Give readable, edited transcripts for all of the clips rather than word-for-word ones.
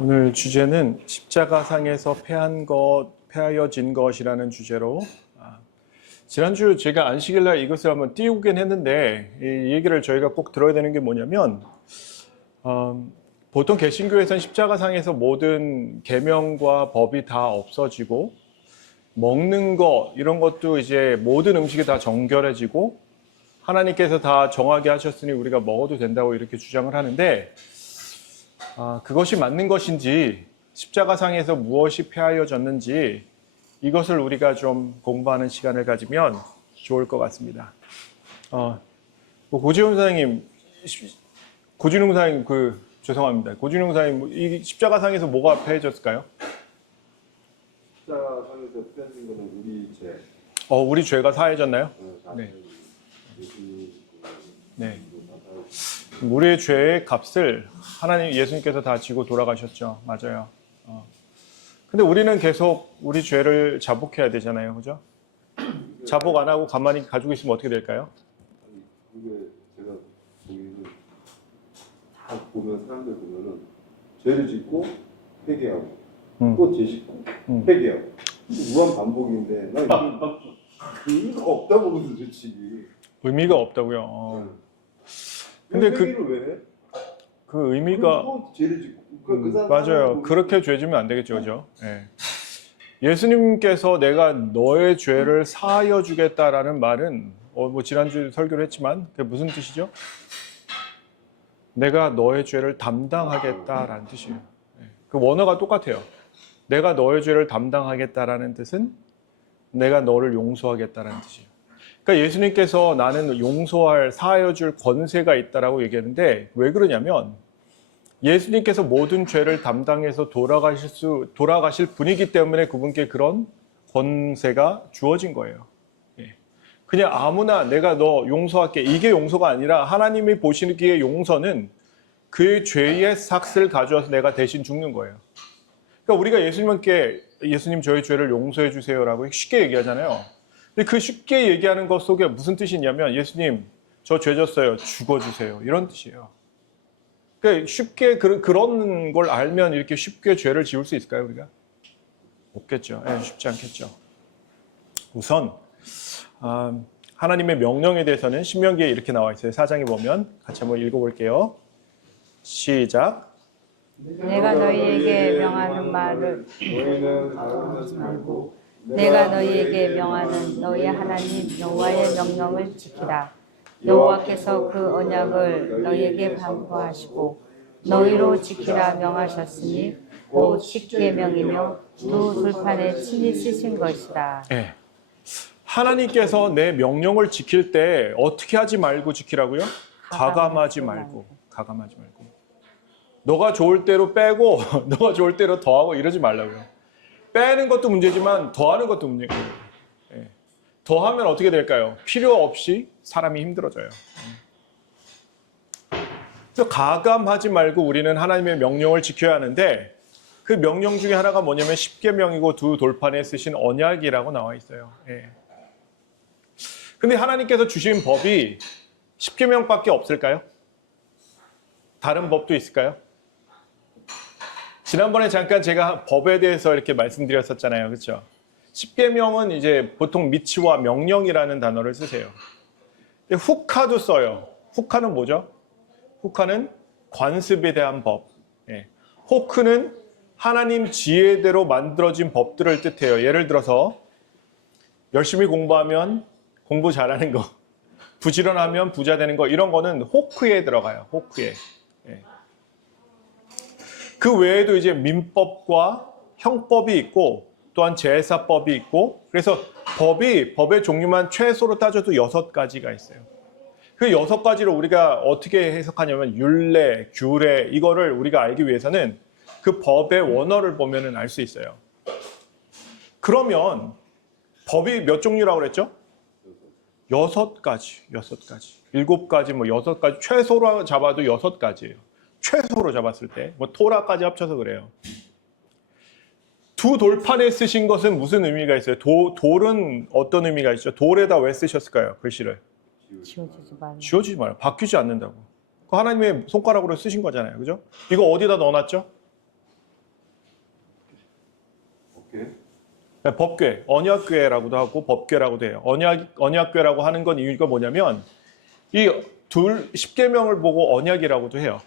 오늘 주제는 십자가상에서 패하여진 것이라는 주제로 지난주 제가 안식일날 이것을 한번 띄우긴 했는데 이 얘기를 저희가 꼭 들어야 되는 게 뭐냐면 보통 개신교에서는 십자가상에서 모든 계명과 법이 다 없어지고 먹는 거 이런 것도 이제 모든 음식이 다 정결해지고 하나님께서 다 정하게 하셨으니 우리가 먹어도 된다고 이렇게 주장을 하는데 그것이 맞는 것인지 십자가상에서 무엇이 패하여졌는지 이것을 우리가 좀 공부하는 시간을 가지면 좋을 것 같습니다. 고지훈 사장님, 죄송합니다. 고진웅 사장님, 이 십자가상에서 뭐가 패해졌을까요? 십자가상에서 패해진 것은 우리 죄. 우리 죄가 사해졌나요? 네. 네. 우리의 죄의 값을 하나님 예수님께서 다 지고 돌아가셨죠. 맞아요. 근데 우리는 계속 우리 죄를 자복해야 되잖아요. 그죠? 자복 안 하고 가만히 가지고 있으면 어떻게 될까요? 이게 제가 보기에는 다 보면 사람들 보면은 죄를 짓고 회개하고 또 죄 짓고 회개하고 무한 반복인데 난 의미가 없다고 보면서 죄치기. 의미가 없다고요. 근데 회개를 왜 해? 그 의미가 죄를 짓고 맞아요. 그렇게 죄지면 안 되겠죠, 그죠? 네. 예수님께서 내가 너의 죄를 사하여 주겠다라는 말은 뭐 지난주 설교를 했지만 그게 무슨 뜻이죠? 내가 너의 죄를 담당하겠다라는 뜻이에요. 네. 그 원어가 똑같아요. 내가 너의 죄를 담당하겠다라는 뜻은 내가 너를 용서하겠다라는 뜻이에요. 그러니까 예수님께서 나는 용서할 사하여 줄 권세가 있다라고 얘기했는데 왜 그러냐면 예수님께서 모든 죄를 담당해서 돌아가실 분이기 때문에 그분께 그런 권세가 주어진 거예요. 그냥 아무나 내가 너 용서할게 이게 용서가 아니라 하나님이 보시기에 용서는 그의 죄의 삭을 가져와서 내가 대신 죽는 거예요. 그러니까 우리가 예수님께 예수님 저의 죄를 용서해 주세요라고 쉽게 얘기하잖아요. 근데 그 쉽게 얘기하는 것 속에 무슨 뜻이 있냐면 예수님 저 죄 졌어요 죽어주세요 이런 뜻이에요. 그러니까 쉽게 그런 걸 알면 이렇게 쉽게 죄를 지을 수 있을까요 우리가? 없겠죠. 쉽지 않겠죠. 우선 하나님의 명령에 대해서는 신명기에 이렇게 나와 있어요. 4장에 보면 같이 한번 읽어볼게요. 시작. 내가 너희에게 명하는 말을 너희는 가증하지 말고 내가 너희에게 명하는 너희 하나님 여호와의 명령을 지키라. 여호와께서 그 언약을 너희에게 반포하시고 너희로 지키라 명하셨으니 곧 십계명이며 두 돌판에 친히 쓰신 것이다. 네. 하나님께서 내 명령을 지킬 때 어떻게 하지 말고 지키라고요? 가감하지 말고. 너가 좋을 대로 빼고 너가 좋을 대로 더하고 이러지 말라고요. 빼는 것도 문제지만 더하는 것도 문제예요. 더하면 어떻게 될까요? 필요 없이 사람이 힘들어져요. 그래서 가감하지 말고 우리는 하나님의 명령을 지켜야 하는데 그 명령 중에 하나가 뭐냐면 십계명이고 두 돌판에 쓰신 언약이라고 나와 있어요. 근데 하나님께서 주신 법이 십계명밖에 없을까요? 다른 법도 있을까요? 지난번에 잠깐 제가 법에 대해서 이렇게 말씀드렸었잖아요. 그렇죠? 십계명은 이제 보통 미치와 명령이라는 단어를 쓰세요. 근데 후카도 써요. 후카는 뭐죠? 후카는 관습에 대한 법. 호크는 하나님 지혜대로 만들어진 법들을 뜻해요. 예를 들어서 열심히 공부하면 공부 잘하는 거, 부지런하면 부자 되는 거 이런 거는 호크에 들어가요. 호크에. 그 외에도 이제 민법과 형법이 있고 또한 제사법이 있고 그래서 법의 종류만 최소로 따져도 6가지가 있어요. 그 6가지를 우리가 어떻게 해석하냐면 율례, 규례 이거를 우리가 알기 위해서는 그 법의 원어를 보면은 알 수 있어요. 그러면 법이 몇 종류라고 그랬죠? 6가지. 7가지, 뭐 6가지 최소로 잡아도 6가지예요. 최소로 잡았을 때 뭐 토라까지 합쳐서 그래요. 두 돌판에 쓰신 것은 무슨 의미가 있어요? 돌은 어떤 의미가 있죠? 돌에다 왜 쓰셨을까요? 글씨를? 지워지지 말라. 지워지지 말아요. 바뀌지 않는다고. 그 하나님의 손가락으로 쓰신 거잖아요. 그죠? 이거 어디다 넣어놨죠? 오케이. 네, 법궤, 언약궤라고도 하고 법궤라고도 해요. 언약궤라고 하는 건 이유가 뭐냐면 이 십계명을 보고 언약이라고도 해요.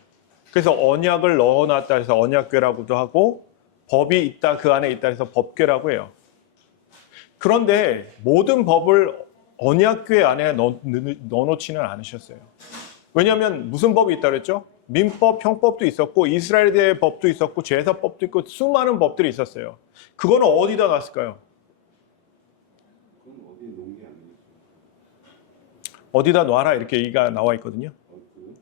그래서 언약을 넣어놨다 해서 언약궤라고도 하고 법이 있다 그 안에 있다 해서 법궤라고 해요. 그런데 모든 법을 언약궤 안에 넣어놓지는 않으셨어요. 왜냐하면 무슨 법이 있다 그랬죠? 민법, 형법도 있었고 이스라엘의 법도 있었고 제사법도 있고 수많은 법들이 있었어요. 그거는 어디다 놨을까요? 그건 어디 놓은 게 아니겠죠. 어디다 놔라 이렇게 얘기가 나와 있거든요.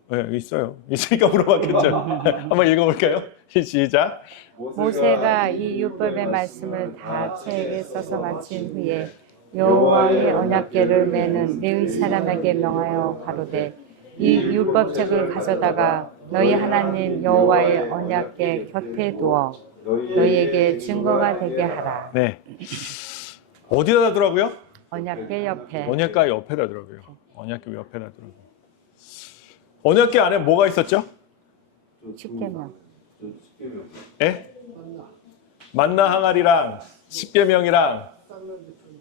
그래요? 네, 있어요. 있으니까 물어봤겠죠. 한번 읽어볼까요? 시작. 모세가 이 율법의 말씀을 다 책에 써서 마친 후에 여호와의 언약궤를 메는 레위 사람에게 명하여 가로되 이 율법책을 가져다가 너희 하나님 여호와의 언약궤 곁에 두어 너희에게 증거가 되게 하라. 네. 어디다 놔두라고요? 언약궤 옆에. 언약궤 옆에다 두라고요. 언약궤 옆에다 두라고요. 언약궤 안에 뭐가 있었죠? 십계명. 저 십계명. 예? 만나 항아리랑 십계명이랑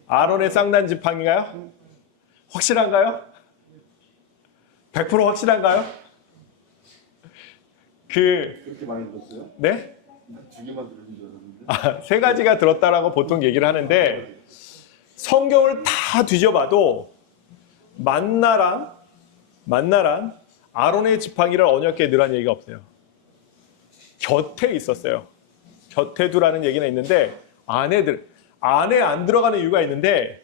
아론의 쌍난 지팡이가요? 확실한가요? 100% 확실한가요? 그렇게 많이 들었어요? 네? 두 개만 들은 줄 알았는데. 세 가지가 들었다라고 보통 얘기를 하는데 성경을 다 뒤져봐도 만나랑 아론의 지팡이를 언약궤에 넣으라는 얘기가 없어요. 곁에 있었어요. 곁에 두라는 얘기는 있는데 안에 안 들어가는 이유가 있는데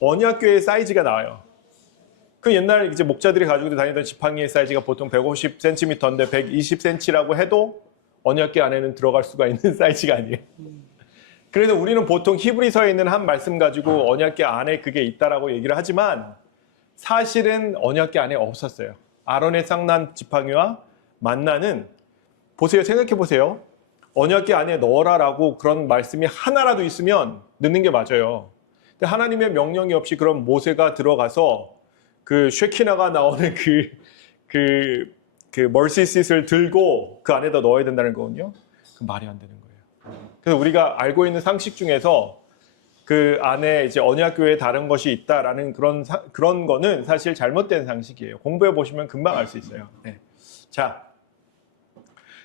언약궤의 사이즈가 나와요. 그 옛날 이제 목자들이 가지고 다니던 지팡이의 사이즈가 보통 150cm인데 120cm라고 해도 언약궤 안에는 들어갈 수가 있는 사이즈가 아니에요. 그래서 우리는 보통 히브리서에 있는 한 말씀 가지고 언약궤 안에 그게 있다라고 얘기를 하지만 사실은 언약궤 안에 없었어요. 아론의 쌍난 지팡이와 만나는 보세요. 생각해 보세요. 언약궤 안에 넣어라라고 그런 말씀이 하나라도 있으면 넣는 게 맞아요. 근데 하나님의 명령이 없이 그럼 모세가 들어가서 그 쉐키나가 나오는 그 멀시싯을 들고 그 안에다 넣어야 된다는 거군요. 그 말이 안 되는 거예요. 그래서 우리가 알고 있는 상식 중에서 그 안에 이제 언약궤에 다른 것이 있다라는 그런 거는 사실 잘못된 상식이에요. 공부해 보시면 금방 알 수 있어요. 네. 자,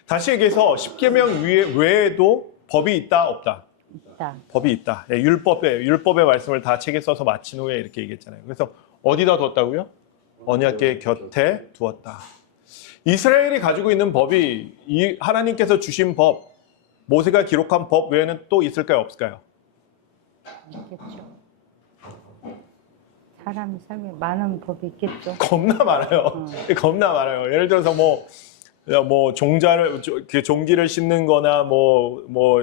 다시 얘기해서 십계명 외에도 법이 있다 없다. 있다. 법이 있다. 네, 율법의 말씀을 다 책에 써서 마친 후에 이렇게 얘기했잖아요. 그래서 어디다 뒀다고요? 언약궤 곁에 두었다. 이스라엘이 가지고 있는 법이 하나님께서 주신 법, 모세가 기록한 법 외에는 또 있을까요? 없을까요? 있겠죠. 사람 삶에 많은 법이 있겠죠. 겁나 많아요. 겁나 많아요. 예를 들어서 종기를 씻는 거나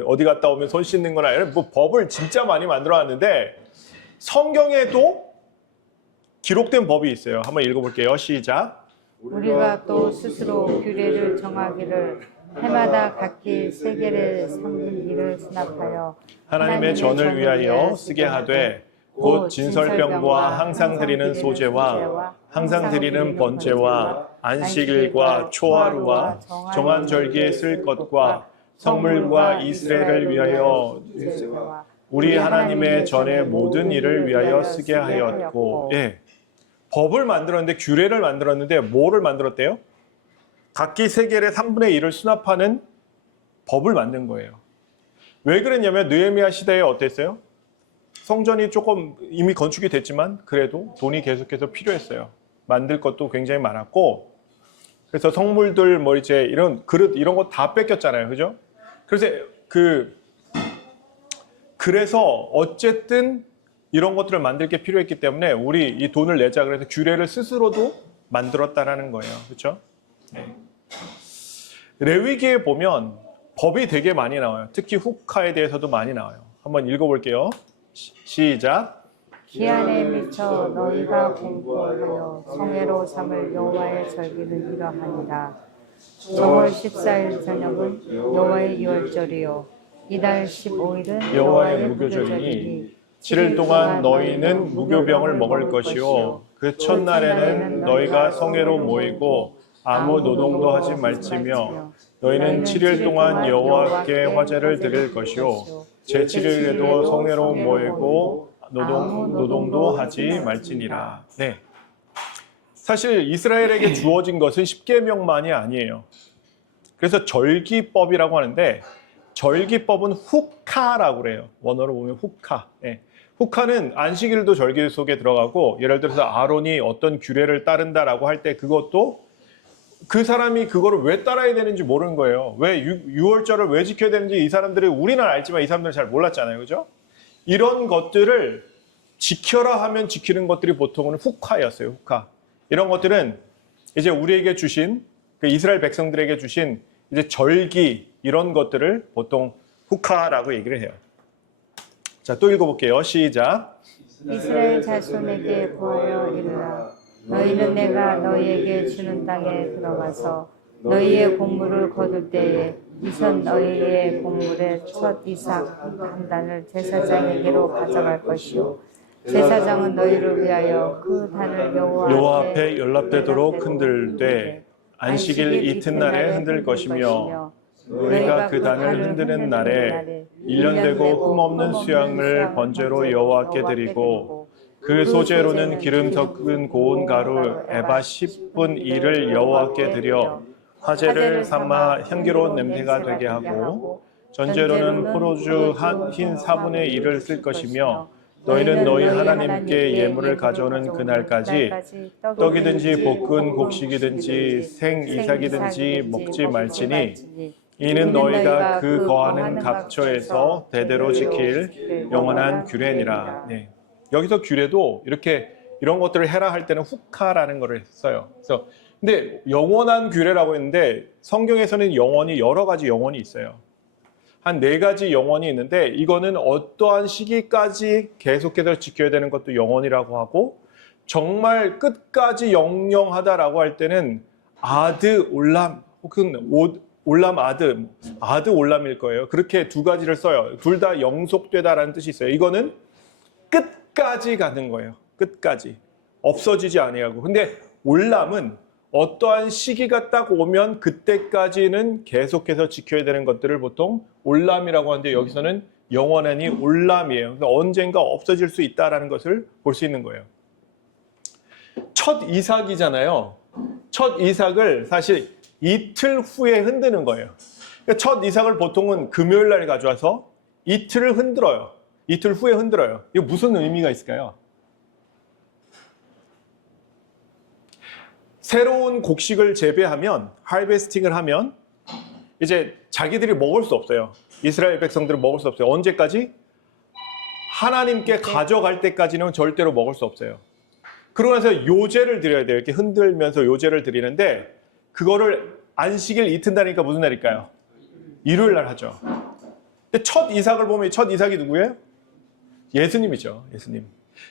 어디 갔다 오면 손 씻는 거나 이런 법을 진짜 많이 만들어 놨는데 성경에도 기록된 법이 있어요. 한번 읽어볼게요. 시작. 우리가 또 스스로 규례를 정하기를 해마다 각기 세겔의 3분 1을 수납하여 하나님의 전을 위하여 쓰게 하되 곧 진설병과 항상 드리는 소제와 항상 드리는 번제와 안식일과 초하루와 정한 절기에 쓸 것과 성물과 이스라엘을 위하여 우리 하나님의 전의 모든 일을 위하여 쓰게 하였고, 예. 법을 만들었는데 규례를 만들었는데 뭐를 만들었대요? 각기 세겔의 3분의 1을 수납하는 법을 만든 거예요. 왜 그랬냐면 느헤미야 시대에 어땠어요? 성전이 조금 이미 건축이 됐지만 그래도 돈이 계속해서 필요했어요. 만들 것도 굉장히 많았고 그래서 성물들 이제 이런 그릇 이런 거 다 뺏겼잖아요. 그죠? 그래서 어쨌든 이런 것들을 만들 게 필요했기 때문에 우리 이 돈을 내자 그래서 규례를 스스로도 만들었다라는 거예요. 그렇죠? 네. 레위기에 보면 법이 되게 많이 나와요. 특히 후카에 대해서도 많이 나와요. 한번 읽어볼게요. 시작. 기한에 미쳐 너희가 공포하여 성회로 삼을 여호와의 절기를 이러하니라. 정월 14일 저녁은 여호와의 유월절이요 이달 15일은 여호와의 무교절이니 7일 동안 너희는 무교병을 먹을 것이요 그 첫날에는 너희가 성회로 모이고 아무 노동도 하지 말지며 너희는 7일 동안 여호와께 화제를 드릴 것이요 제7일에도 성회로 모이고 노동도 하지 말지니라. 네. 사실 이스라엘에게 주어진 것은 10계명만이 아니에요. 그래서 절기법이라고 하는데 절기법은 후카라고 그래요. 원어로 보면 후카. 네. 후카는 안식일도 절기 속에 들어가고 예를 들어서 아론이 어떤 규례를 따른다라고 할 때 그것도 그 사람이 그거를 왜 따라야 되는지 모르는 거예요. 왜 6월절을 왜 지켜야 되는지 이 사람들이 우리는 알지만 이 사람들은 잘 몰랐잖아요. 그죠? 이런 것들을 지켜라 하면 지키는 것들이 보통은 후카였어요. 후카. 이런 것들은 이제 우리에게 주신 그 이스라엘 백성들에게 주신 이제 절기 이런 것들을 보통 후카라고 얘기를 해요. 자, 또 읽어볼게요. 시작. 이스라엘 자손에게 구하여 이르라. 너희는 내가 너희에게 주는 땅에 들어가서 너희의 곡물을 거둘 때에 이전 너희의 곡물의 첫 이삭 한 단을 제사장에게로 가져갈 것이요 제사장은 너희를 위하여 그 단을 여호와 앞에 연락되도록 흔들되 안식일 이튿날에 흔들 것이며 너희가 그 단을 흔드는 날에 1년 되고 흠없는 수양을 번제로 여호와께 드리고 그 소재로는 기름 섞은 고운 가루 에바 10분 1을 여호와께 드려 화제를 삼아 향기로운 냄새가 되게 하고 전제로는 포도주 흰 4분의 1을 쓸 것이며 너희는 너희 하나님께 예물을 가져오는 그날까지 떡이든지 볶은 곡식이든지 생 이삭이든지 먹지 말지니 이는 너희가 그 거하는 각처에서 대대로 지킬 영원한 규례니라. 네. 여기서 규례도 이렇게 이런 것들을 해라 할 때는 후카라는 것을 써요. 그래서 근데 영원한 규례라고 했는데 성경에서는 영원이 여러 가지 영원이 있어요. 한 4가지 영원이 있는데 이거는 어떠한 시기까지 계속해서 지켜야 되는 것도 영원이라고 하고 정말 끝까지 영영하다라고 할 때는 아드 올람 혹은 올람 아드 올람일 거예요. 그렇게 2가지를 써요. 둘 다 영속되다라는 뜻이 있어요. 이거는 끝까지 가는 거예요. 끝까지. 없어지지 아니하고. 근데 올람은 어떠한 시기가 딱 오면 그때까지는 계속해서 지켜야 되는 것들을 보통 올람이라고 하는데 여기서는 영원하니 올람이에요. 그러니까 언젠가 없어질 수 있다는 것을 볼 수 있는 거예요. 첫 이삭이잖아요. 첫 이삭을 사실 이틀 후에 흔드는 거예요. 그러니까 첫 이삭을 보통은 금요일 날 가져와서 이틀을 흔들어요. 이틀 후에 흔들어요. 이거 무슨 의미가 있을까요? 새로운 곡식을 재배하면 하베스팅을 하면 이제 자기들이 먹을 수 없어요. 이스라엘 백성들은 먹을 수 없어요. 언제까지? 하나님께 가져갈 때까지는 절대로 먹을 수 없어요. 그러고 나서 요제를 드려야 돼요. 이렇게 흔들면서 요제를 드리는데 그거를 안식일 이튿날이니까 무슨 날일까요? 일요일 날 하죠. 근데 첫 이삭을 보면 첫 이삭이 누구예요? 예수님이죠. 예수님.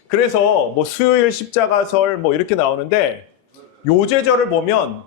그래서 뭐 수요일 십자가설 뭐 이렇게 나오는데 요제절을 보면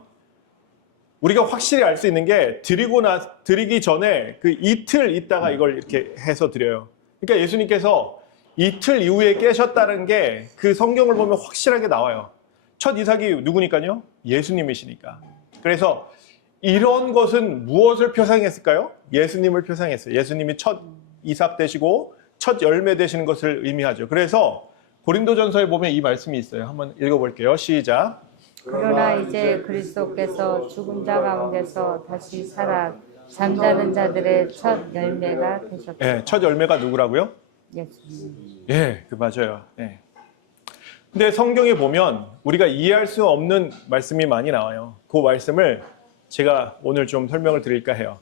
우리가 확실히 알 수 있는 게 드리기 전에 그 이틀 있다가 이걸 이렇게 해서 드려요. 그러니까 예수님께서 이틀 이후에 깨셨다는 게 그 성경을 보면 확실하게 나와요. 첫 이삭이 누구니까요? 예수님이시니까. 그래서 이런 것은 무엇을 표상했을까요? 예수님을 표상했어요. 예수님이 첫 이삭 되시고 첫 열매 되시는 것을 의미하죠. 그래서 고린도전서에 보면 이 말씀이 있어요. 한번 읽어볼게요. 시작. 그러나 이제 그리스도께서 죽은 자 가운데서 다시 살아 잠자는 자들의 첫 열매가 되셨다. 예, 첫 열매가 누구라고요? 예수님. 예, 그 맞아요. 예. 근데 성경에 보면 우리가 이해할 수 없는 말씀이 많이 나와요. 그 말씀을 제가 오늘 좀 설명을 드릴까 해요.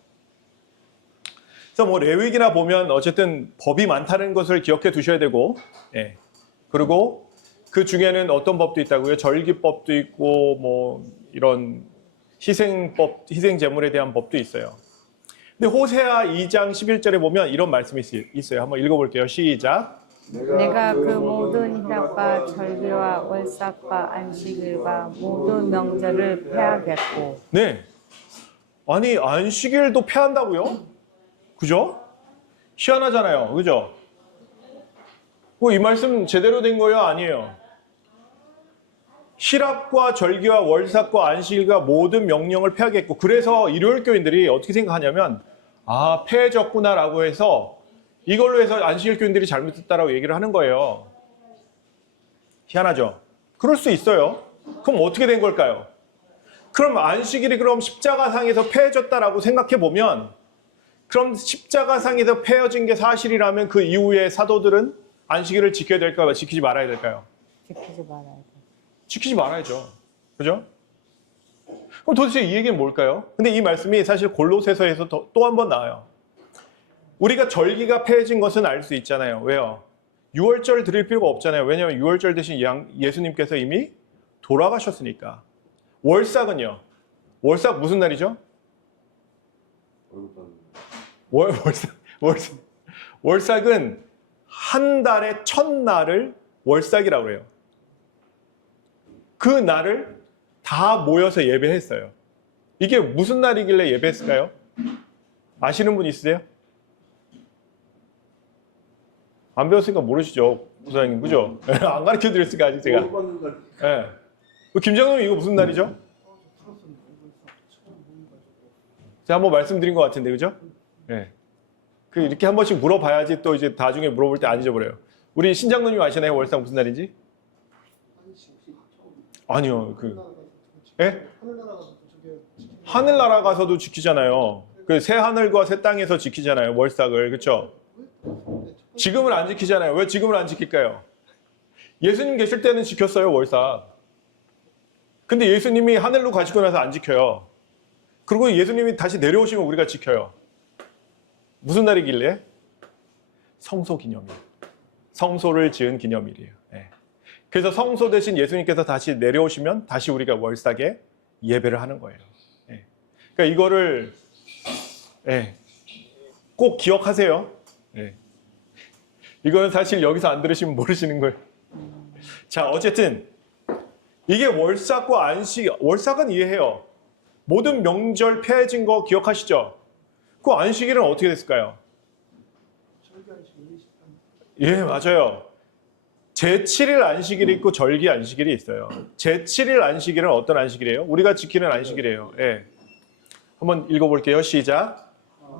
그래서 뭐 레위기나 보면 어쨌든 법이 많다는 것을 기억해 두셔야 되고, 예. 그리고 그 중에는 어떤 법도 있다고요? 절기법도 있고, 뭐 이런 희생법, 희생제물에 대한 법도 있어요. 근데 호세아 2장 11절에 보면 이런 말씀이 있어요. 한번 읽어볼게요. 시작. 내가 그 모든 희락과 절기와 월삭과 안식일과 모든 명절을 폐하겠고. 네. 아니 안식일도 폐한다고요? 그죠? 희한하잖아요. 그죠? 이 말씀 제대로 된 거예요? 아니에요? 희락과 절기와 월삭과 안식일과 모든 명령을 폐하겠고, 그래서 일요일 교인들이 어떻게 생각하냐면 아, 폐해졌구나라고 해서 이걸로 해서 안식일 교인들이 잘못했다라고 얘기를 하는 거예요. 희한하죠? 그럴 수 있어요. 그럼 어떻게 된 걸까요? 그럼 안식일이 그럼 십자가상에서 폐해졌다라고 생각해 보면, 그럼 십자가상에서 폐해진 게 사실이라면 그 이후에 사도들은 안식일을 지켜야 될까요? 지키지 말아야 될까요? 지키지 말아야 돼. 지키지 말아야죠. 그죠? 그럼 도대체 이 얘기는 뭘까요? 근데 이 말씀이 사실 골로새서에서 또 한 번 나와요. 우리가 절기가 폐해진 것은 알 수 있잖아요. 왜요? 유월절 드릴 필요가 없잖아요. 왜냐하면 유월절 대신 예수님께서 이미 돌아가셨으니까. 월삭은요? 월삭 무슨 날이죠? 월급 받는 날. 월삭은 한 달의 첫날을 월삭이라고 해요. 그 날을 다 모여서 예배했어요. 이게 무슨 날이길래 예배했을까요? 아시는 분 있으세요? 안 배웠으니까 모르시죠, 부사님, 그죠? 안 가르쳐 드렸으니까 아직 제가. 월급 받는 날. 네. 김장님 이거 무슨 날이죠? 제가 한번 말씀드린 것 같은데, 그죠? 네. 이렇게 한 번씩 물어봐야지 또 이제 나중에 물어볼 때 안 잊어버려요. 우리 신장로님 아시나요? 월삭 무슨 날인지? 아니요, 예? 하늘나라 가서도 지키잖아요. 그 새 하늘과 새 땅에서 지키잖아요, 월삭을, 그렇죠? 지금은 안 지키잖아요. 왜 지금은 안 지킬까요? 예수님 계실 때는 지켰어요, 월삭. 근데 예수님이 하늘로 가시고 나서 안 지켜요. 그리고 예수님이 다시 내려오시면 우리가 지켜요. 무슨 날이길래? 성소 기념일. 성소를 지은 기념일이에요. 네. 그래서 성소 대신 예수님께서 다시 내려오시면 다시 우리가 월삭에 예배를 하는 거예요. 네. 그러니까 이거를 꼭 기억하세요. 네. 이거는 사실 여기서 안 들으시면 모르시는 거예요. 자, 어쨌든 이게 월삭과 안식, 월삭은 이해해요. 모든 명절 폐해진 거 기억하시죠? 그 안식일은 어떻게 됐을까요? 예, 맞아요. 제7일 안식일이 있고 절기 안식일이 있어요. 제7일 안식일은 어떤 안식일이에요? 우리가 지키는 안식일이에요. 예. 한번 읽어볼게요. 시작.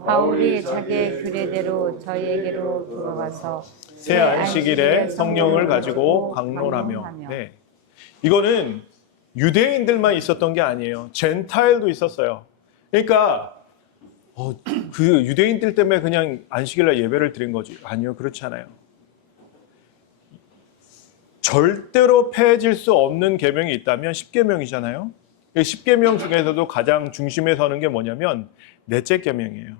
바울이 자기의 규례대로 저희에게로 들어가서 새 안식일에 성령을 가지고 강론하며. 네. 이거는 유대인들만 있었던 게 아니에요. 젠타일도 있었어요. 그러니까 그 유대인들 때문에 그냥 안식일날 예배를 드린 거지. 아니요, 그렇지 않아요. 절대로 폐해질 수 없는 계명이 있다면 10계명이잖아요. 10계명 중에서도 가장 중심에 서는 게 뭐냐면 넷째 계명이에요.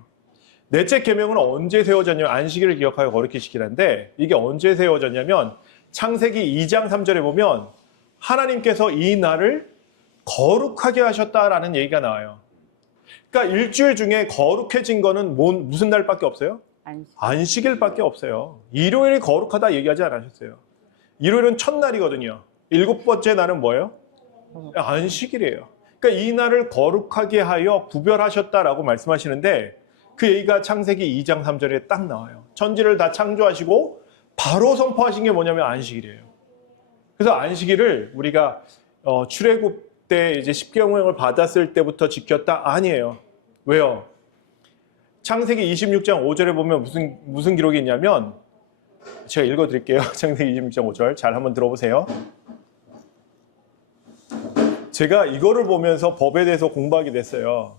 넷째 계명은 언제 세워졌냐면 안식일을 기억하여 거룩히 지키라는데, 이게 언제 세워졌냐면 창세기 2장 3절에 보면 하나님께서 이 날을 거룩하게 하셨다라는 얘기가 나와요. 그러니까 일주일 중에 거룩해진 거는 무슨 날밖에 없어요? 안식일밖에 없어요. 일요일이 거룩하다 얘기하지 않으셨어요. 일요일은 첫날이거든요. 7번째 날은 뭐예요? 안식일이에요. 그러니까 이 날을 거룩하게 하여 구별하셨다라고 말씀하시는데, 그 얘기가 창세기 2장 3절에 딱 나와요. 천지를 다 창조하시고 바로 선포하신 게 뭐냐면 안식일이에요. 그래서 안식일을 우리가 출애굽 때 이제 십계명을 받았을 때부터 지켰다? 아니에요. 왜요? 창세기 26장 5절에 보면 무슨 기록이 있냐면, 제가 읽어드릴게요. 창세기 26장 5절 잘 한번 들어보세요. 제가 이거를 보면서 법에 대해서 공부하게 됐어요.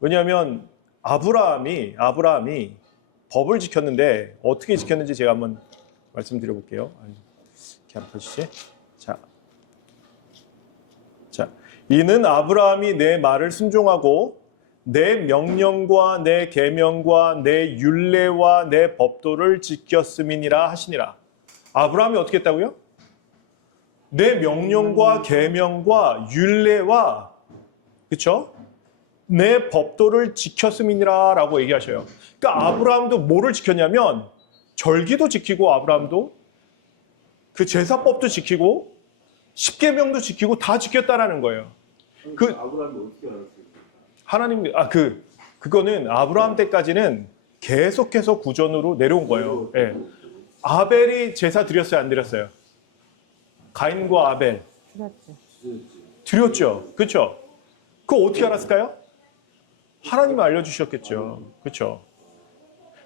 왜냐하면 아브라함이 법을 지켰는데 어떻게 지켰는지 제가 한번 말씀드려볼게요. 이렇게 안 펴지지? 자, 이는 아브라함이 내 말을 순종하고 내 명령과 내 계명과 내 율례와 내 법도를 지켰음이니라 하시니라. 아브라함이 어떻게 했다고요? 내 명령과 계명과 율례와, 그렇죠? 내 법도를 지켰음이니라 라고 얘기하셔요. 그러니까 아브라함도 뭐를 지켰냐면 절기도 지키고, 아브라함도 그 제사법도 지키고 십계명도 지키고 다 지켰다라는 거예요. 아브라함이 어떻게 알았어요? 하나님, 그거는 아브라함 때까지는 계속해서 구전으로 내려온 거예요. 예. 아벨이 제사 드렸어요, 안 드렸어요? 가인과 아벨. 드렸죠. 드렸죠. 그렇죠? 그거 어떻게 알았을까요? 하나님이 알려주셨겠죠. 그렇죠?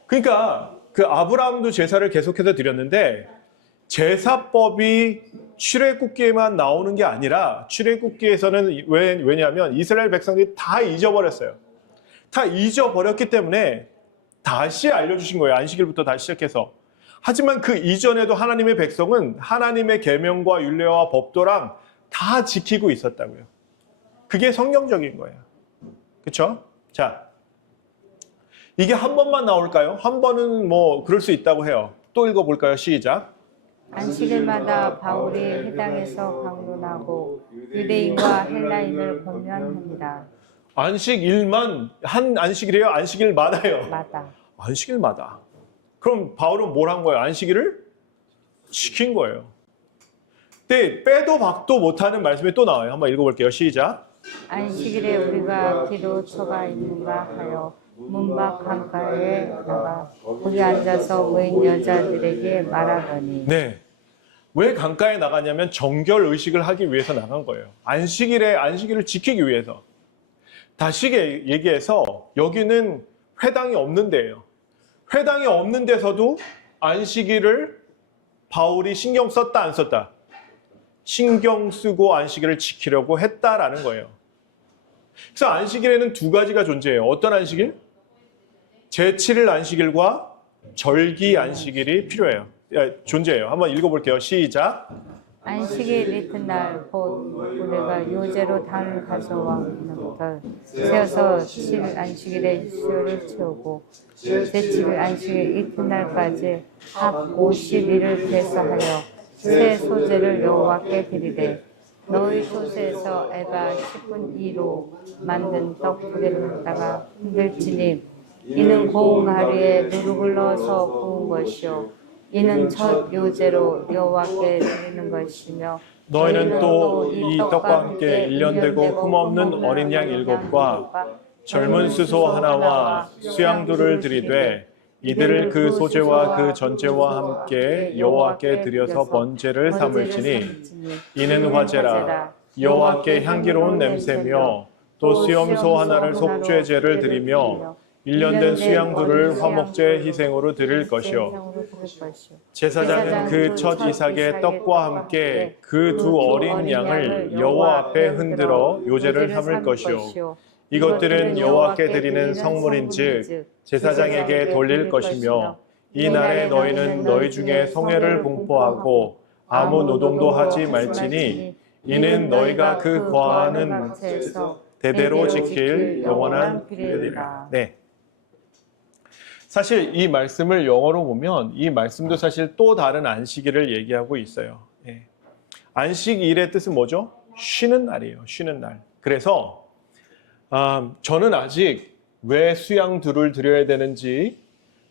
그러니까 그 아브라함도 제사를 계속해서 드렸는데 제사법이 출애굽기에만 나오는 게 아니라 출애굽기에서는 왜냐하면 이스라엘 백성들이 다 잊어버렸어요. 다 잊어버렸기 때문에 다시 알려주신 거예요. 안식일부터 다시 시작해서. 하지만 그 이전에도 하나님의 백성은 하나님의 계명과 율례와 법도랑 다 지키고 있었다고요. 그게 성경적인 거예요. 그렇죠? 자, 이게 한 번만 나올까요? 한 번은 뭐 그럴 수 있다고 해요. 또 읽어볼까요? 시작. 안식일마다 바울이 회당에서 강론하고 유대인과 헬라인을 권면합니다. 안식일만 한 안식일이에요? 안식일마다요? 마다. 안식일마다. 그럼 바울은 뭘 한 거예요? 안식일을 지킨 거예요. 근데 빼도 박도 못하는 말씀이 또 나와요. 한번 읽어볼게요. 시작. 안식일에 우리가 기도처가 있는가 하여 문밖 강가에 나가 거기 앉아서 외인 여자들에게 말하더니. 네. 왜 강가에 나가냐면 정결 의식을 하기 위해서 나간 거예요. 안식일을 지키기 위해서. 다시 얘기해서 여기는 회당이 없는 데예요. 회당이 없는 데서도 안식일을 바울이 신경 썼다 안 썼다? 신경 쓰고 안식일을 지키려고 했다라는 거예요. 그래서 안식일에는 두 가지가 존재해요. 어떤 안식일? 제7일 안식일과 절기 안식일이 필요해요. 존재해요. 한번 읽어볼게요. 시작. 안식일 이튿날 곧 우리가 요제로 단을 가져와는 것을 세어서 7일 안식일에 수요를 채우고 제7일 안식일 이튿날까지 합 50일을 대서하여 새 소재를 여호와께 드리되 너희 소재에서 에바 10분 2로 만든 떡 2개를 갖다가 흔들지니 이는 고운 가루에 누룩을 넣어서 구운 것이요 이는 첫 요제로 여호와께 드리는 것이며 너희는 또 이 떡과 함께 1년 되고 흠없는 어린 양 7과 젊은 수소 하나와 수양두를 드리되 이들을 그 소제와 그 전제와 함께 여호와께 드려서 번제를 삼을지니 이는 화제라 여호와께 향기로운 냄새며 또 수염소 하나를 속죄제를 드리며 1년 된 수양두를 화목제 희생으로 드릴 것이요 제사장은 그 첫 이삭의 떡과 함께 그 두 어린 양을 여호와 앞에 흔들어 요제를 삼을 것이요 이것들은 여호와께 드리는 성물인즉 제사장에게 돌릴 것이며 이 날에 너희는 너희 중에 성회를 공포하고 아무 노동도 하지 말지니 이는 너희가 그 거하는 대대로 지킬 영원한 규례니라. 네. 사실 이 말씀을 영어로 보면 이 말씀도 사실 또 다른 안식일을 얘기하고 있어요. 예. 안식일의 뜻은 뭐죠? 쉬는 날이에요. 쉬는 날. 그래서 저는 아직 왜 수양두를 드려야 되는지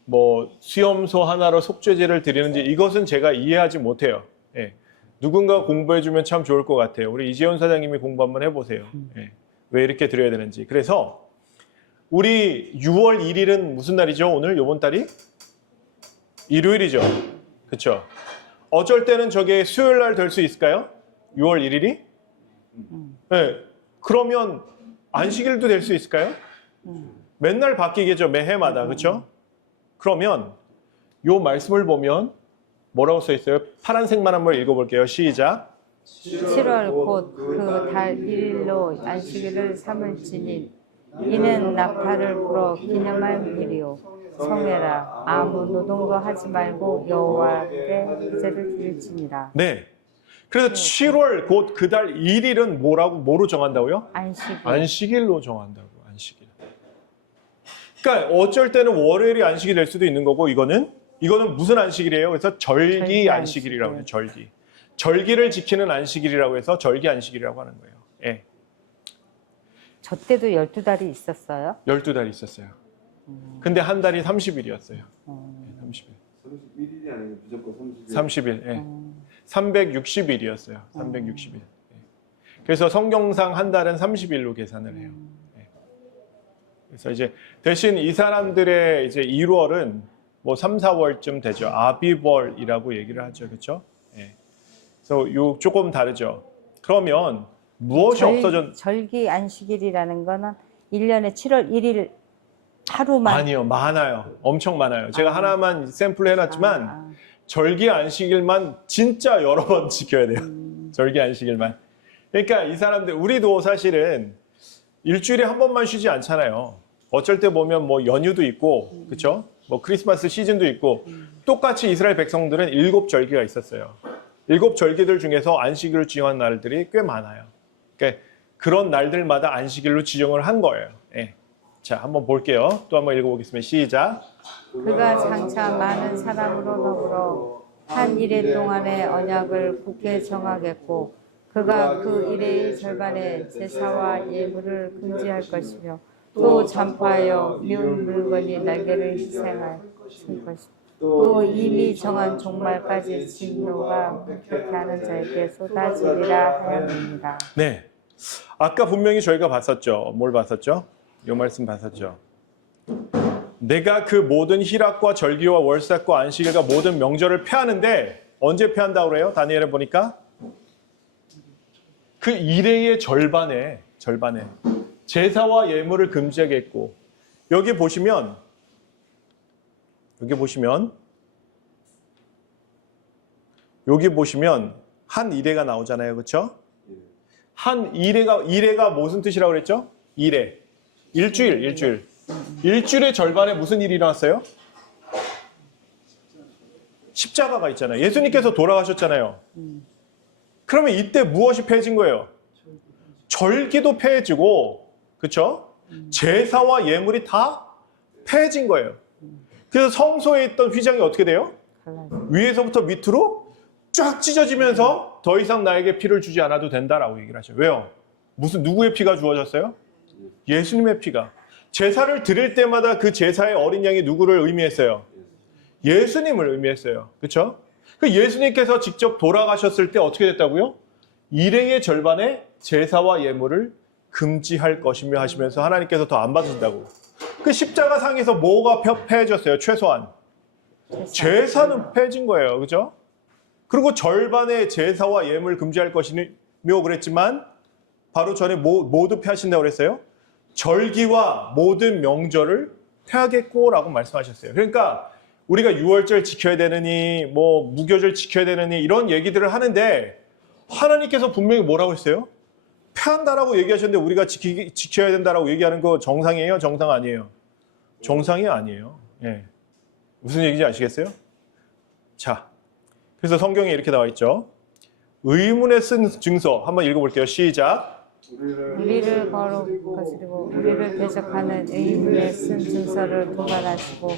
뭐 수염소 하나로 속죄제를 드리는지 이것은 제가 이해하지 못해요. 예. 누군가 공부해주면 참 좋을 것 같아요. 우리 이재훈 사장님이 공부 한번 해보세요. 예. 왜 이렇게 드려야 되는지. 그래서 우리 6월 1일은 무슨 날이죠? 오늘 요번 달이? 일요일이죠. 그렇죠? 어쩔 때는 저게 수요일 날 될 수 있을까요? 6월 1일이? 네. 그러면 안식일도 될 수 있을까요? 맨날 바뀌겠죠. 매해마다. 그렇죠? 그러면 요 말씀을 보면 뭐라고 써 있어요? 파란색만 한번 읽어볼게요. 시작. 7월 곧 그 달 1일로 안식일을 삼을지니 이는 낙타를 불어 기념할 일이요 성회라 아무 노동도 하지 말고 여호와께 제를 드릴지니라. 네. 그래서 7월 곧 그 달 1일은 뭐로 정한다고요? 안식일. 안식일로 정한다고. 안식일. 그러니까 어쩔 때는 월요일이 안식이 될 수도 있는 거고 이거는 무슨 안식일이에요? 그래서 절기 안식일이라고 해요. 절기. 절기를 지키는 안식일이라고 해서 절기 안식일이라고 하는 거예요. 예. 저 때도 12달이 있었어요? 12달이 있었어요. 근데 한 달이 30일이었어요. 30일. 31일이 아니고 무조건 30일. 30일. 예. 360일이었어요. 360일. 예. 그래서 성경상 한 달은 30일로 계산을 해요. 예. 그래서 이제 대신 이 사람들의 이제 1월은 뭐 3, 4월쯤 되죠. 아비월이라고 얘기를 하죠. 그렇죠? 예. 그래서 요 조금 다르죠. 그러면 무엇이 없어졌? 절기 안식일이라는 거는 1년에 7월 1일 하루만. 아니요, 많아요. 엄청 많아요. 제가 하나만 샘플 해놨지만 절기 안식일만 진짜 여러 번 지켜야 돼요. 절기 안식일만. 그러니까 이 사람들, 우리도 사실은 일주일에 한 번만 쉬지 않잖아요. 어쩔 때 보면 뭐 연휴도 있고, 그렇죠? 뭐 크리스마스 시즌도 있고, 똑같이 이스라엘 백성들은 7절기가 있었어요. 7절기들 중에서 안식일을 지정한 날들이 꽤 많아요. 그러니까 그런 날들마다 안식일로 지정을 한 거예요. 예. 자, 한번 볼게요. 또 한번 읽어보겠습니다. 시작. 그가 장차 많은 사람으로 더불어 한 일해 동안의 언약을 굳게 정하겠고 그가 그 일의 절반의 제사와 예물을 금지할 것이며 또 잠파하여 미운 물건이 날개를 희생할 것이며 또 이미 정한 종말까지 징표가 그렇게 하는 자에게 쏟아지리라 하였느니라. 네. 아까 분명히 저희가 봤었죠. 뭘 봤었죠? 이 말씀 봤었죠. 내가 그 모든 희락과 절기와 월삭과 안식일과 모든 명절을 폐하는데 언제 폐한다고 그래요? 다니엘에 보니까 그 일회의 절반에 제사와 예물을 금지하겠고 여기 보시면 한 일회가 나오잖아요. 그렇죠? 한 일회가 무슨 뜻이라고 그랬죠? 일회. 일주일의 절반에 무슨 일이 일어났어요? 십자가가 있잖아요. 예수님께서 돌아가셨잖아요. 그러면 이때 무엇이 폐해진 거예요? 절기도 폐해지고, 그렇죠? 제사와 예물이 다 폐해진 거예요. 그래서 성소에 있던 휘장이 어떻게 돼요? 위에서부터 밑으로 쫙 찢어지면서 더 이상 나에게 피를 주지 않아도 된다라고 얘기를 하셔요. 왜요? 누구의 피가 주어졌어요? 예수님의 피가. 제사를 드릴 때마다 그 제사의 어린 양이 누구를 의미했어요? 예수님을 의미했어요. 그렇죠? 그 예수님께서 직접 돌아가셨을 때 어떻게 됐다고요? 일회의 절반의 제사와 예물을 금지할 것이며 하시면서 하나님께서 더 안 받으신다고. 그 십자가 상에서 뭐가 폐해졌어요? 최소한. 제사는 폐해진 거예요. 그렇죠? 그리고 절반의 제사와 예물 금지할 것이며 그랬지만 바로 전에 모두 폐하신다고 그랬어요? 절기와 모든 명절을 폐하겠고라고 말씀하셨어요. 그러니까 우리가 유월절 지켜야 되느니 뭐 무교절 지켜야 되느니 이런 얘기들을 하는데 하나님께서 분명히 뭐라고 했어요? 폐한다라고 얘기하셨는데 우리가 지켜야 된다라고 얘기하는 거 정상이에요? 정상 아니에요? 정상이 아니에요. 예. 무슨 얘기인지 아시겠어요? 자, 그래서 성경에 이렇게 나와 있죠. 의문에 쓴 증서 한번 읽어볼게요. 시작. 우리를 거스리고 우리를 대적하는 의문에 쓴 증서를 도발하시고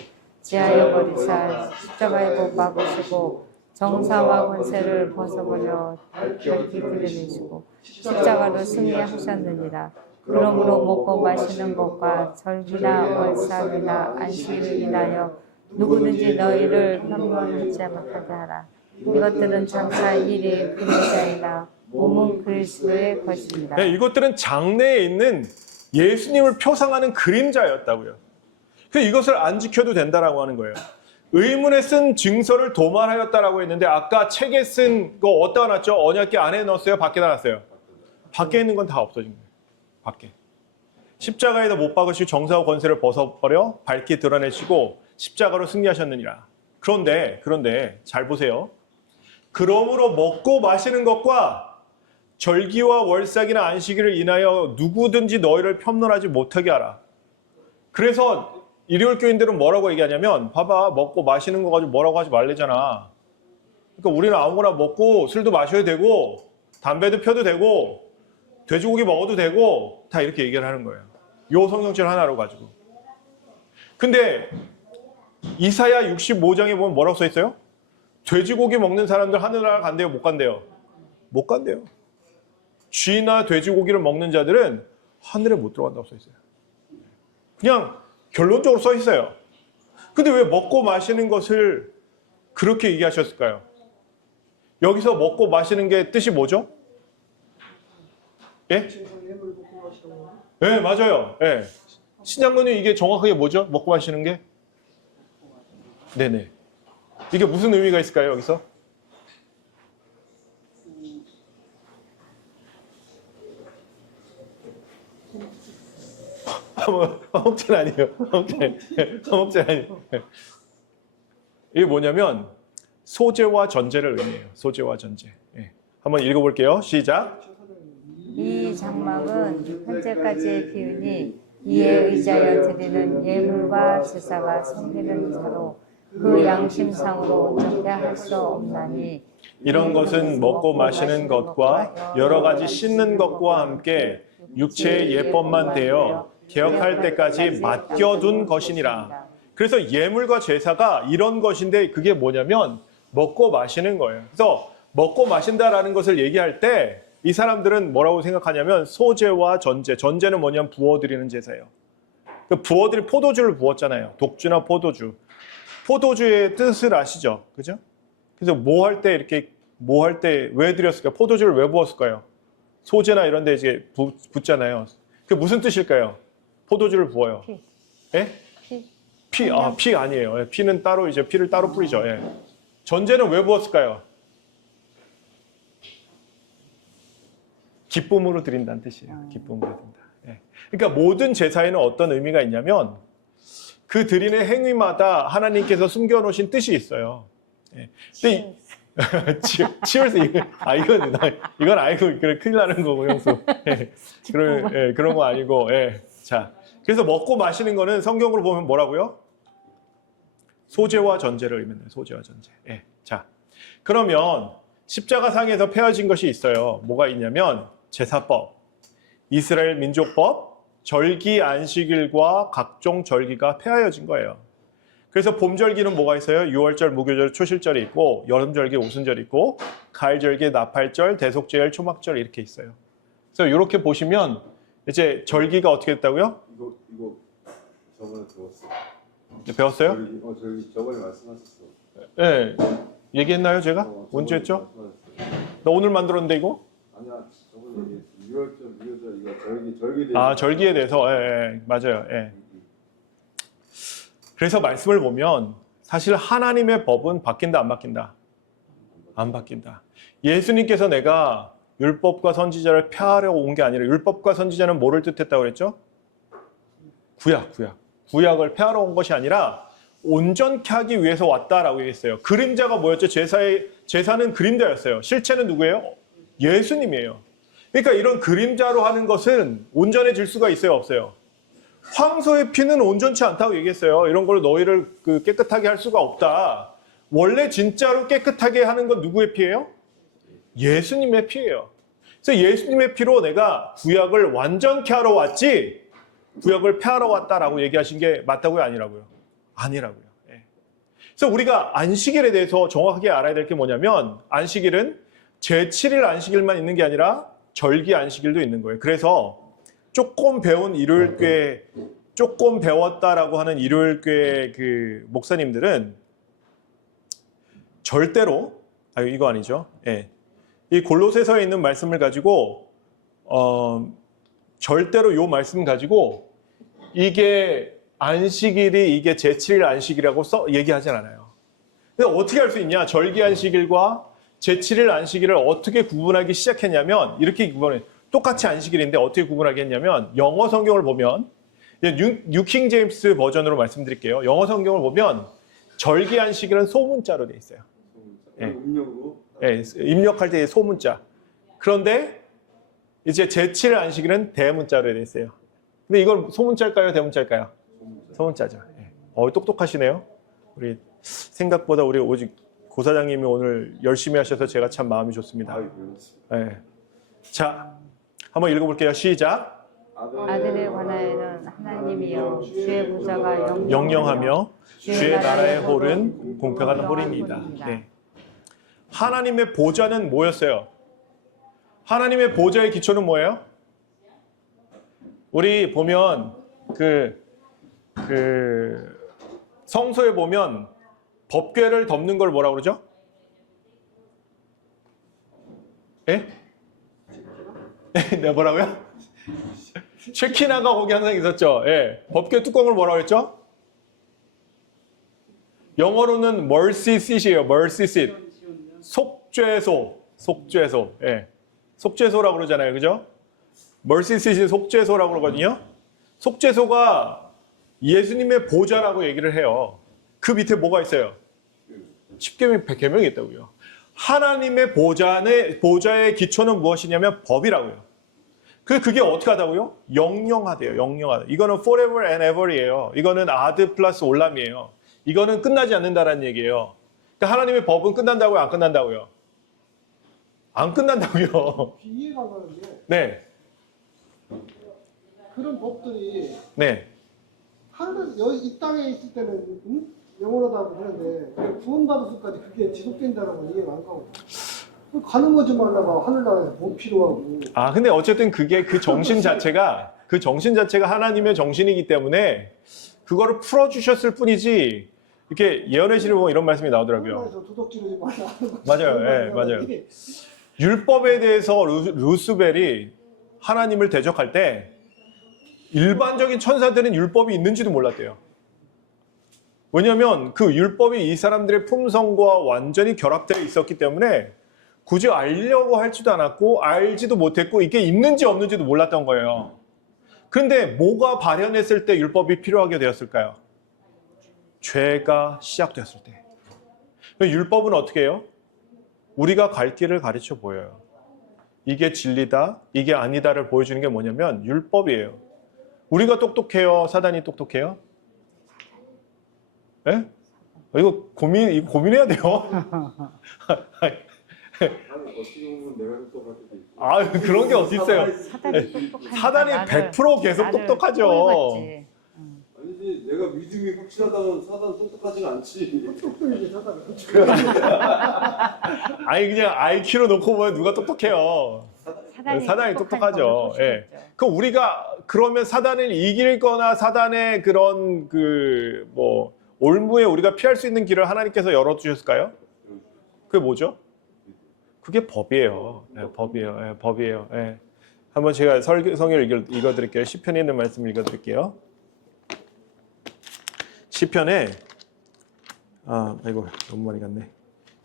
지하여 버리사 십자가에 못 박으시고 정사와 권세를 벗어버려 밝히 드러내시고 십자가로 승리하셨느니라. 그러므로 먹고 마시는 것과 절기나 월삭이나 안식일을 인하여 누구든지 너희를 편론하지 못하게 하라. 이것들은 장차 일이 그리스도이나 몸은 그리스도의 것입니다. 네, 이것들은 장래에 있는 예수님을 표상하는 그림자였다고요. 그래서 이것을 안 지켜도 된다라고 하는 거예요. 의문에 쓴 증서를 도말하였다라고 했는데 아까 책에 쓴 거 어디다 놨죠? 언약궤 안에 넣었어요? 밖에다 놨어요? 밖에 있는 건 다 없어진 거예요. 밖에. 십자가에다 못 박으시고 정사와 권세를 벗어버려 밝히 드러내시고 십자가로 승리하셨느니라. 그런데 잘 보세요. 그러므로 먹고 마시는 것과 절기와 월삭이나 안식일을 인하여 누구든지 너희를 편론하지 못하게 하라. 그래서 일요일 교인들은 뭐라고 얘기하냐면 봐봐 먹고 마시는 거 가지고 뭐라고 하지 말래잖아. 그러니까 우리는 아무거나 먹고 술도 마셔도 되고 담배도 펴도 되고 돼지고기 먹어도 되고 다 이렇게 얘기를 하는 거예요. 요 성경책 하나로 가지고. 근데 이사야 65장에 보면 뭐라고 써 있어요? 돼지고기 먹는 사람들 하늘나라 간대요? 못 간대요? 못 간대요. 쥐나 돼지고기를 먹는 자들은 하늘에 못 들어간다고 써 있어요. 그냥 결론적으로 써 있어요. 근데 왜 먹고 마시는 것을 그렇게 얘기하셨을까요? 여기서 먹고 마시는 게 뜻이 뭐죠? 예? 네, 맞아요. 예. 신약문이 이게 정확하게 뭐죠? 먹고 마시는 게? 네네. 이게 무슨 의미가 있을까요, 여기서? 화목제는 아니에요. 화목제는 아니에요. 이게 뭐냐면 소재와 전제를 의미해요. 소재와 전제. 예. 한번 읽어볼게요. 시작. 이 장막은 현재까지의 기운이 이에 의지하여 드리는 예물과 제사가 섬기는 자로 그 양심상으로 온전케 할 수 없나니 이런 것은 먹고 마시는 것과 여러 가지 씻는 것과 함께 육체의 예법만 되어 개혁할 때까지 맡겨둔 것이니라. 그래서 예물과 제사가 이런 것인데 그게 뭐냐면 먹고 마시는 거예요. 그래서 먹고 마신다라는 것을 얘기할 때 이 사람들은 뭐라고 생각하냐면 소제와 전제. 전제는 뭐냐면 부어드리는 제사예요. 그 부어드린 포도주를 부었잖아요. 독주나 포도주. 포도주의 뜻을 아시죠? 그죠? 그래서 뭐 할 때 이렇게 뭐 할 때 왜 드렸을까요? 포도주를 왜 부었을까요? 소제나 이런 데 이제 붓잖아요. 그게 무슨 뜻일까요? 포도주를 부어요. 피. 예? 피. 피 아니에요. 예, 피는 따로 이제 피를 따로 뿌리죠. 예. 전제는 왜 부었을까요? 기쁨으로 드린다는 뜻이에요. 기쁨으로 드린다. 예. 그러니까 모든 제사에는 어떤 의미가 있냐면 그 드리는 행위마다 하나님께서 숨겨놓으신 뜻이 있어요. 예. 근데 치울수 이건 아이고 그래 큰일 나는 거고 형수. 예. 그런 거 아니고. 예. 자, 그래서 먹고 마시는 거는 성경으로 보면 뭐라고요? 소제와 전제를 의미해요. 소제와 전제. 예. 자, 그러면 십자가상에서 폐허진 것이 있어요. 뭐가 있냐면 제사법, 이스라엘 민족법, 절기 안식일과 각종 절기가 폐하여진 거예요. 그래서 봄절기는 뭐가 있어요? 6월절, 무교절, 초실절이 있고 여름절기, 오순절이 있고 가을절기, 나팔절, 대속제일, 초막절 이렇게 있어요. 그래서 이렇게 보시면 이제 절기가 어떻게 됐다고요? 이거 저번에 배웠어. 배웠어요? 저기 저번에 말씀하셨어. 네. 얘기했나요 제가? 언제 했죠? 나 오늘 만들었는데 이거? 아니야, 저번에 6월절, 무교절 이거 절기 아, 절기에 대해서 맞아요. 예. 그래서 말씀을 보면 사실 하나님의 법은 바뀐다 안 바뀐다? 안 바뀐다. 예수님께서 내가 율법과 선지자를 폐하려고 온 게 아니라 율법과 선지자는 뭐를 뜻했다고 그랬죠? 구약을 폐하러 온 것이 아니라 온전케 하기 위해서 왔다라고 얘기했어요. 그림자가 뭐였죠? 제사는 그림자였어요. 실체는 누구예요? 예수님이에요. 그러니까 이런 그림자로 하는 것은 온전해질 수가 있어요? 없어요? 황소의 피는 온전치 않다고 얘기했어요. 이런 걸 너희를 깨끗하게 할 수가 없다. 원래 진짜로 깨끗하게 하는 건 누구의 피예요? 예수님의 피예요. 그래서 예수님의 피로 내가 구약을 완전케 하러 왔지 구약을 폐하러 왔다라고 얘기하신 게 맞다고요? 아니라고요? 아니라고요. 예. 그래서 우리가 안식일에 대해서 정확하게 알아야 될 게 뭐냐면 안식일은 제7일 안식일만 있는 게 아니라 절기 안식일도 있는 거예요. 그래서 조금 배운 일요일교회, 조금 배웠다라고 하는 일요일교회 그 목사님들은 절대로, 이거 아니죠. 예. 이 골로새서에 있는 말씀을 가지고, 절대로 이 말씀 가지고 이게 안식일이 이게 제7일 안식이라고 얘기하진 않아요. 근데 어떻게 할 수 있냐? 절기 안식일과 제7일 안식일을 어떻게 구분하기 시작했냐면 이렇게 구분해. 똑같이 안식일인데 어떻게 구분하게 했냐면 영어 성경을 보면 뉴킹 제임스 버전으로 말씀드릴게요. 영어 성경을 보면 절기 안식일은 소문자로 돼 있어요. 예. 음력으로? 예, 입력할 때 소문자. 그런데 이제 제7일 안식일은 대문자로 돼 있어요. 근데 이건 소문자일까요? 대문자일까요? 소문자죠. 예. 똑똑하시네요. 우리 생각보다 우리 오직 고사장님이 오늘 열심히 하셔서 제가 참 마음이 좋습니다. 예. 자, 한번 읽어볼게요. 시작. 아들의 관하에는 하나님이여 주의 보좌가 영영하며 주의 나라의 홀은 공평한 홀입니다. 네. 하나님의 보좌는 뭐였어요? 하나님의 보좌의 기초는 뭐예요? 우리 보면 성소에 보면 법궤를 덮는 걸 뭐라고 그러죠? 예? 네, 뭐라고요? 쉐키나가 거기 항상 있었죠. 예. 법궤 뚜껑을 뭐라고 했죠? 영어로는 mercy seat이에요. mercy seat. 속죄소. 예. 속죄소라고 그러잖아요. 그죠? mercy seat이 속죄소라고 그러거든요. 속죄소가 예수님의 보좌라고 얘기를 해요. 그 밑에 뭐가 있어요? 십계명, 백계명이 있다고요. 하나님의 보좌의 기초는 무엇이냐면 법이라고요. 그게 어떻게 하다고요? 영영하대요. 영영하다. 이거는 forever and ever이에요. 이거는 아드 플러스 올람이에요. 이거는 끝나지 않는다라는 얘기예요. 그러니까 하나님의 법은 끝난다고요? 안 끝난다고요? 안 끝난다고요. 이해가 가는데 네. 그런 법들이 네. 이 땅에 있을 때는 영원하다고 그러는데 구원받을 때까지 그게 지속된다는 건 이해가 안 가고 가는 거지 말라가 하늘나라에서 뭐 필요하고. 아, 근데 어쨌든 그게 그 정신 자체가 하나님의 정신이기 때문에 그거를 풀어주셨을 뿐이지 이렇게 예언의 시를 보면 이런 말씀이 나오더라고요. 하늘나라에서 도덕질을 말이 안 하는 거지. 맞아요. 예, 맞아요. 율법에 대해서 루스벨이 하나님을 대적할 때 일반적인 천사들은 율법이 있는지도 몰랐대요. 왜냐하면 그 율법이 이 사람들의 품성과 완전히 결합되어 있었기 때문에 굳이 알려고 할지도 않았고 알지도 못했고 이게 있는지 없는지도 몰랐던 거예요. 그런데 뭐가 발현했을 때 율법이 필요하게 되었을까요? 죄가 시작되었을 때. 율법은 어떻게 해요? 우리가 갈 길을 가르쳐 보여요. 이게 진리다, 이게 아니다를 보여주는 게 뭐냐면 율법이에요. 우리가 똑똑해요? 사단이 똑똑해요? 예? 이거 고민해야 돼요. 아니 어떻게 보면 내가 똑똑할 수도 있고. 아, 그런 게 어디 있어요? 사단이 똑똑하니까 사단이 나를- 100% 계속 나를 똑똑하죠. 꼬여봤지. 아니지 내가 믿음이 확실하다면 사단 똑똑하지가 않지. 똑똑이지 사단이. 아니 그냥 IQ로 놓고 보면 누가 똑똑해요. 사단이 똑똑하죠. 예. 그럼 우리가 그러면 사단을 이길거나 사단의 그런 올무에 우리가 피할 수 있는 길을 하나님께서 열어주셨을까요? 그게 뭐죠? 그게 법이에요. 예, 법이에요. 예, 법이에요. 예. 한번 제가 성경을 읽어드릴게요. 시편에 있는 말씀을 읽어드릴게요. 시편에 아이고 너무 많이 갔네.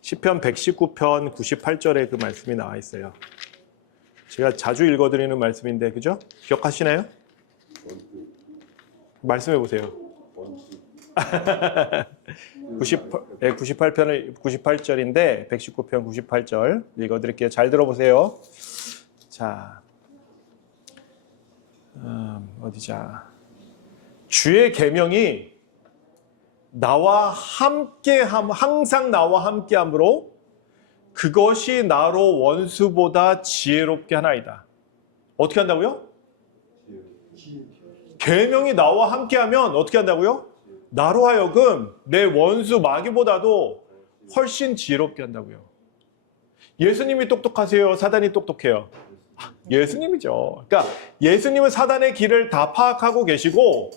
시편 119편 98절에 그 말씀이 나와 있어요. 제가 자주 읽어드리는 말씀인데 그죠? 기억하시나요? 말씀해 보세요. 98절인데 119편 98절 읽어드릴게요. 잘 들어보세요. 자, 어디자? 주의 계명이 나와 항상 나와 함께함으로 그것이 나로 원수보다 지혜롭게 하나이다. 어떻게 한다고요? 계명이 나와 함께하면 어떻게 한다고요? 나로 하여금 내 원수 마귀보다도 훨씬 지혜롭게 한다고요. 예수님이 똑똑하세요? 사단이 똑똑해요? 예수님이죠. 그러니까 예수님은 사단의 길을 다 파악하고 계시고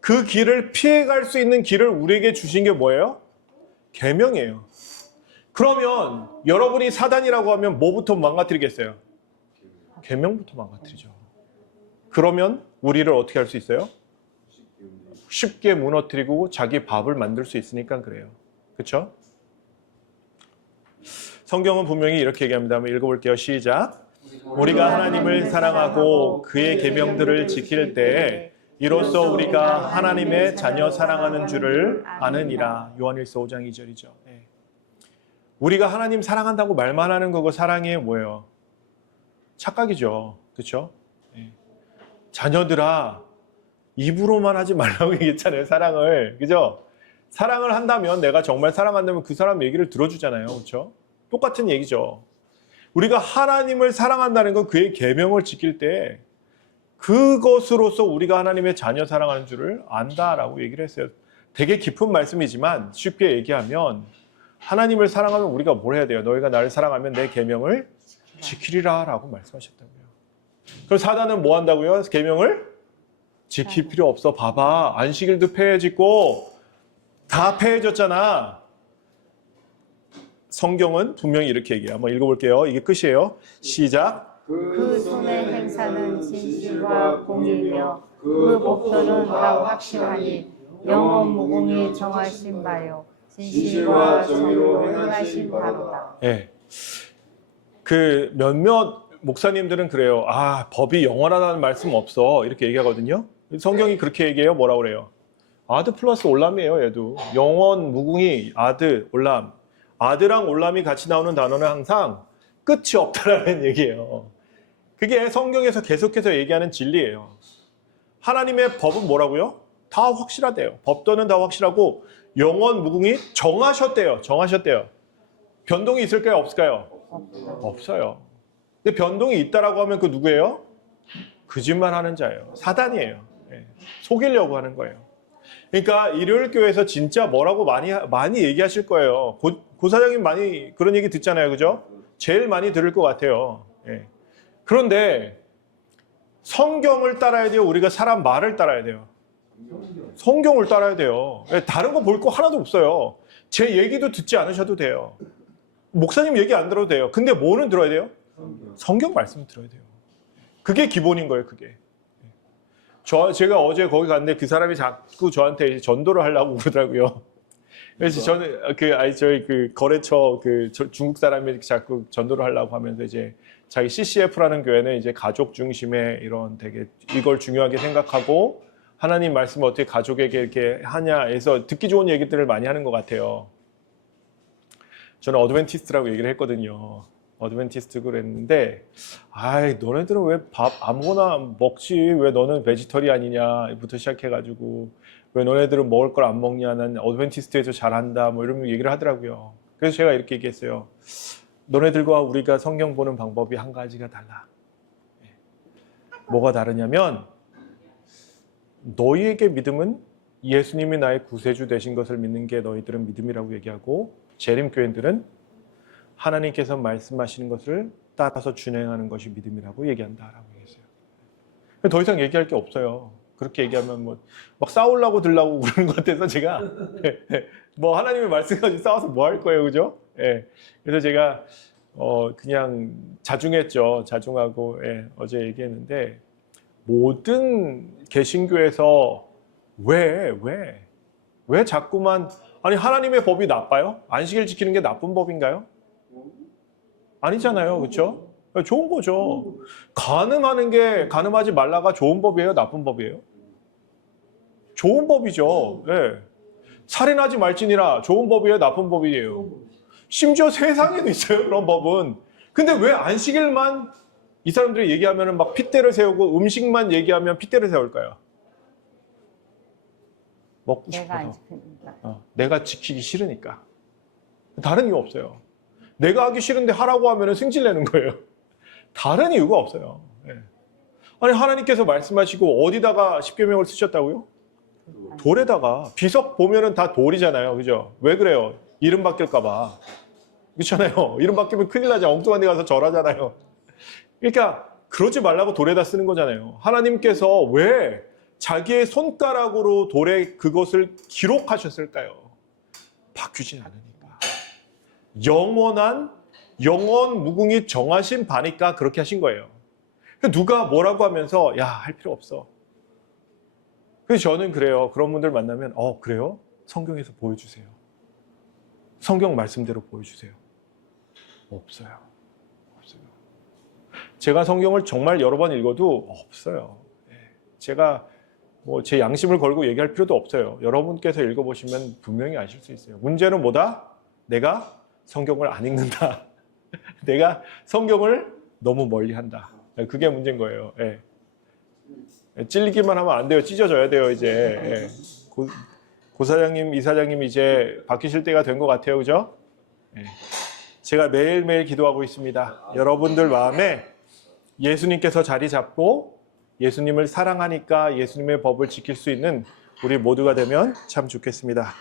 그 길을 피해갈 수 있는 길을 우리에게 주신 게 뭐예요? 계명이에요. 그러면 여러분이 사단이라고 하면 뭐부터 망가뜨리겠어요? 계명부터 망가뜨리죠. 그러면 우리를 어떻게 할 수 있어요? 쉽게 무너뜨리고 자기 밥을 만들 수 있으니까 그래요. 그렇죠? 성경은 분명히 이렇게 얘기합니다. 한번 읽어볼게요. 시작. 우리가 하나님을 사랑하고 그의 계명들을 지킬 때 이로써 우리가 하나님의 자녀 사랑하는 줄을 아느니라. 요한일서 5장 2절이죠. 네. 우리가 하나님 사랑한다고 말만 하는 거고 사랑이 뭐예요? 착각이죠. 그렇죠? 네. 자녀들아 입으로만 하지 말라고 얘기했잖아요. 사랑을. 그죠? 사랑을 한다면 내가 정말 사랑한다면 그 사람 얘기를 들어주잖아요. 그렇죠? 똑같은 얘기죠. 우리가 하나님을 사랑한다는 건 그의 계명을 지킬 때 그것으로서 우리가 하나님의 자녀 사랑하는 줄을 안다라고 얘기를 했어요. 되게 깊은 말씀이지만 쉽게 얘기하면 하나님을 사랑하면 우리가 뭘 해야 돼요? 너희가 나를 사랑하면 내 계명을 지키리라 라고 말씀하셨다고요. 그럼 사단은 뭐 한다고요? 계명을 지킬 필요 없어. 봐봐. 안식일도 폐해짓고 다 폐해졌잖아. 성경은 분명히 이렇게 얘기해요. 한번 읽어볼게요. 이게 끝이에요. 시작. 그 손의 행사는 진실과 공의며 그 목표는 다 확실하니 영원 무궁히 정하신 바요 진실과 정의로 행하신 바로다. 예. 그 몇몇 목사님들은 그래요. 아, 법이 영원하다는 말씀 없어. 이렇게 얘기하거든요. 성경이 그렇게 얘기해요. 뭐라 그래요? 아드 플러스 올람이에요. 얘도 영원 무궁이 아드 올람. 아드랑 올람이 같이 나오는 단어는 항상 끝이 없다라는 얘기예요. 그게 성경에서 계속해서 얘기하는 진리예요. 하나님의 법은 뭐라고요? 다 확실하대요. 법도는 다 확실하고 영원 무궁이 정하셨대요. 정하셨대요. 변동이 있을까요? 없을까요? 없어요. 근데 변동이 있다라고 하면 그 누구예요? 거짓말하는 자예요. 사단이에요. 예. 속이려고 하는 거예요. 그러니까 일요일 교회에서 진짜 뭐라고 많이 얘기하실 거예요. 고 사장님 많이 그런 얘기 듣잖아요. 그죠? 제일 많이 들을 것 같아요. 예. 그런데 성경을 따라야 돼요? 우리가 사람 말을 따라야 돼요? 성경을 따라야 돼요. 예, 다른 거 볼 거 하나도 없어요. 제 얘기도 듣지 않으셔도 돼요. 목사님 얘기 안 들어도 돼요. 근데 뭐는 들어야 돼요? 성경 말씀을 들어야 돼요. 그게 기본인 거예요, 그게. 제가 어제 거기 갔는데 그 사람이 자꾸 저한테 전도를 하려고 그러더라고요. 그래서 저는 저희 거래처 중국 사람이 자꾸 전도를 하려고 하면서 이제 자기 CCF라는 교회는 이제 가족 중심의 이런 되게 이걸 중요하게 생각하고 하나님 말씀을 어떻게 가족에게 이렇게 하냐에서 듣기 좋은 얘기들을 많이 하는 것 같아요. 저는 어드벤티스트라고 얘기를 했거든요. 어드벤티스트 그랬는데, 아이, 너네들은 왜 밥 아무거나 먹지? 왜 너는 베지터리안이냐?부터 시작해가지고, 왜 너네들은 먹을 걸 안 먹냐? 난 어드벤티스트에서 잘한다. 뭐 이런 얘기를 하더라고요. 그래서 제가 이렇게 얘기했어요. 너네들과 우리가 성경 보는 방법이 한 가지가 달라. 뭐가 다르냐면, 너희에게 믿음은 예수님이 나의 구세주 되신 것을 믿는 게 너희들은 믿음이라고 얘기하고, 재림교인들은 하나님께서 말씀하시는 것을 따라서 준행하는 것이 믿음이라고 얘기한다라고 얘기했어요. 더 이상 얘기할 게 없어요. 그렇게 얘기하면 막 싸우려고 들라고 그러는 것 같아서 제가 뭐 하나님의 말씀 가지고 싸워서 뭐 할 거예요, 그죠? 예. 그래서 제가 그냥 자중했죠. 자중하고 어제 얘기했는데 모든 개신교에서 왜 자꾸만 아니 하나님의 법이 나빠요? 안식일 지키는 게 나쁜 법인가요? 아니잖아요. 그렇죠? 좋은 거죠. 가늠하지 말라가 좋은 법이에요? 나쁜 법이에요? 좋은 법이죠. 네. 살인하지 말지니라 좋은 법이에요? 나쁜 법이에요? 심지어 세상에도 있어요. 그런 법은. 근데 왜 안식일만 이 사람들이 얘기하면 막 핏대를 세우고 음식만 얘기하면 핏대를 세울까요? 먹고 싶어서. 내가 지키기 싫으니까. 다른 이유 없어요. 내가 하기 싫은데 하라고 하면 승질내는 거예요. 다른 이유가 없어요. 아니 하나님께서 말씀하시고 어디다가 십계명을 쓰셨다고요? 돌에다가. 비석 보면은 다 돌이잖아요. 그죠? 왜 그래요? 이름 바뀔까 봐. 그렇잖아요. 이름 바뀌면 큰일 나죠. 엉뚱한 데 가서 절하잖아요. 그러니까 그러지 말라고 돌에다 쓰는 거잖아요. 하나님께서 왜 자기의 손가락으로 돌에 그것을 기록하셨을까요? 바뀌진 않으니까. 영원 무궁이 정하신 바니까 그렇게 하신 거예요. 누가 뭐라고 하면서 야, 할 필요 없어. 그래서 저는 그래요. 그런 분들 만나면 그래요? 성경에서 보여주세요. 성경 말씀대로 보여주세요. 없어요. 제가 성경을 정말 여러 번 읽어도 없어요. 제가 제 양심을 걸고 얘기할 필요도 없어요. 여러분께서 읽어보시면 분명히 아실 수 있어요. 문제는 뭐다? 내가 성경을 안 읽는다. 내가 성경을 너무 멀리 한다. 그게 문제인 거예요. 찔리기만 하면 안 돼요. 찢어져야 돼요, 이제. 고 사장님, 이 사장님 이제 바뀌실 때가 된 것 같아요. 그죠? 제가 매일매일 기도하고 있습니다. 여러분들 마음에 예수님께서 자리 잡고 예수님을 사랑하니까 예수님의 법을 지킬 수 있는 우리 모두가 되면 참 좋겠습니다.